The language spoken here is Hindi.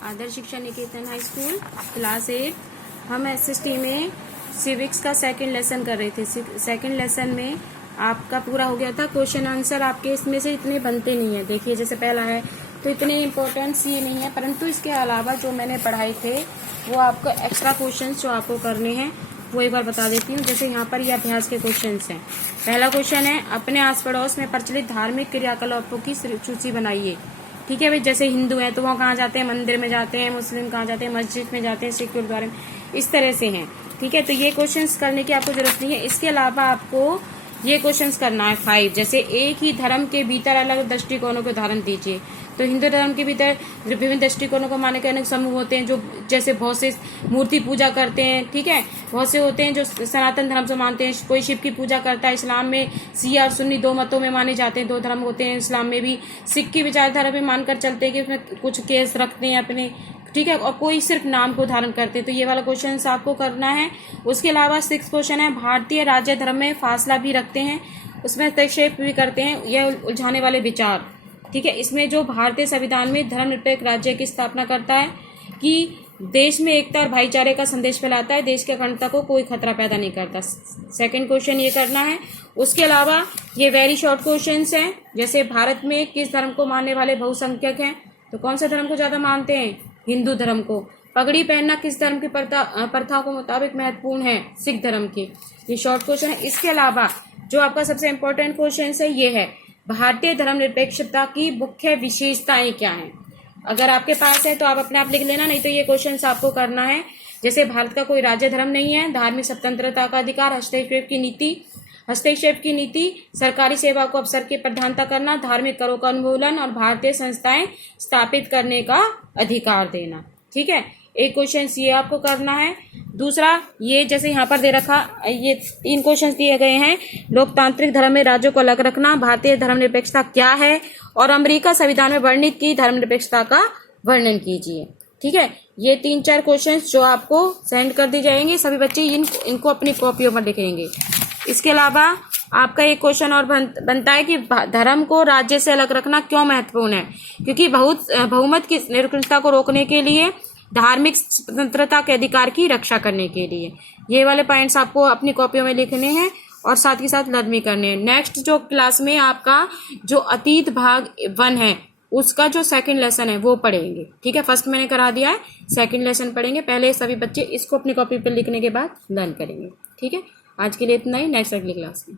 आदर्श शिक्षा निकेतन हाई स्कूल क्लास 8। हम एसएसटी में सिविक्स का सेकंड लेसन कर रहे थे। सेकंड लेसन में आपका पूरा हो गया था। क्वेश्चन आंसर आपके इसमें से इतने बनते नहीं है। देखिए जैसे पहला है तो इतने इम्पोर्टेंस ये नहीं है, परंतु इसके अलावा जो मैंने पढ़ाए थे वो आपको एक्स्ट्रा क्वेश्चन जो आपको करने हैं वो एक बार बता देती हूँ। जैसे यहाँ पर ये अभ्यास के क्वेश्चंस हैं। पहला क्वेश्चन है, अपने आस पड़ोस में प्रचलित धार्मिक क्रियाकलापों की सूची बनाइए। ठीक है भाई, जैसे हिंदू हैं तो वो कहाँ जाते हैं, मंदिर में जाते हैं। मुस्लिम कहाँ जाते हैं, मस्जिद में जाते हैं। सिख गुरुद्वारे में, इस तरह से हैं। ठीक है, तो ये क्वेश्चंस करने की आपको जरूरत नहीं है। इसके अलावा आपको ये क्वेश्चंस करना है 5। जैसे एक ही धर्म के भीतर अलग दृष्टिकोणों को उदाहरण दीजिए। तो हिंदू धर्म के भीतर विभिन्न दृष्टिकोणों को मानने के अनेक समूह होते हैं, जो जैसे बहुत से मूर्ति पूजा करते हैं। ठीक है, बहुत से होते हैं जो सनातन धर्म से मानते हैं। कोई शिव की पूजा करता है। इस्लाम में शिया और सुन्नी 2 मतों में माने जाते हैं, 2 धर्म होते हैं इस्लाम में भी। सिख की विचारधारा में मानकर चलते हैं कि उसमें कुछ केस रखते हैं अपने। ठीक है, और कोई सिर्फ नाम को धारण करते हैं। तो ये वाला क्वेश्चन आपको करना है। उसके अलावा 6 क्वेश्चन है, भारतीय राज्य धर्म में फासला भी रखते हैं, उसमें हस्तक्षेप भी करते हैं। यह उलझाने वाले विचार। ठीक है, इसमें जो भारतीय संविधान में धर्मनिरपेक्ष राज्य की स्थापना करता है कि देश में एकता और भाईचारे का संदेश फैलाता है, देश की अखंडता को कोई खतरा पैदा नहीं करता। सेकंड क्वेश्चन ये करना है। उसके अलावा ये वेरी शॉर्ट क्वेश्चंस हैं। जैसे भारत में किस धर्म को मानने वाले बहुसंख्यक हैं, तो कौन से धर्म को ज्यादा मानते हैं, हिंदू धर्म को। पगड़ी पहनना किस धर्म की प्रथा के मुताबिक महत्वपूर्ण है, सिख धर्म की। ये शॉर्ट क्वेश्चन है। इसके अलावा जो आपका सबसे इम्पोर्टेंट क्वेश्चन है ये है, भारतीय धर्मनिरपेक्षता की मुख्य विशेषताएं क्या हैं। अगर आपके पास है तो आप अपने आप लिख लेना, नहीं तो ये क्वेश्चन आपको करना है। जैसे भारत का कोई राज्य धर्म नहीं है, धार्मिक स्वतंत्रता का अधिकार, हस्तक्षेप की नीति, सरकारी सेवा को अवसर की प्रधानता करना, धार्मिक करों का उन्मूलन और भारतीय संस्थाएं स्थापित करने का अधिकार देना। ठीक है, एक क्वेश्चन ये आपको करना है। दूसरा ये जैसे यहाँ पर दे रखा, ये 3 क्वेश्चन दिए गए हैं। लोकतांत्रिक धर्म में राज्यों को अलग रखना, भारतीय धर्मनिरपेक्षता क्या है, और अमेरिका संविधान में वर्णित की धर्मनिरपेक्षता का वर्णन कीजिए। ठीक है, ये 3-4 क्वेश्चन जो आपको सेंड कर दी जाएंगे। सभी बच्चे इनको अपनी कॉपियों पर लिखेंगे। इसके अलावा आपका एक क्वेश्चन और बनता है कि धर्म को राज्य से अलग रखना क्यों महत्वपूर्ण है। क्योंकि बहुमत की निरंकुशता को रोकने के लिए, धार्मिक स्वतंत्रता के अधिकार की रक्षा करने के लिए। ये वाले पॉइंट्स आपको अपनी कॉपियों में लिखने हैं और साथ ही साथ लर्न भी करने हैं। नेक्स्ट जो क्लास में आपका जो अतीत भाग 1 है उसका जो सेकंड लेसन है वो पढ़ेंगे। ठीक है, फर्स्ट मैंने करा दिया है, सेकंड लेसन पढ़ेंगे। पहले सभी बच्चे इसको अपनी कॉपी पर लिखने के बाद लर्न करेंगे। ठीक है, आज के लिए इतना ही। नेक्स्ट अगली क्लास में।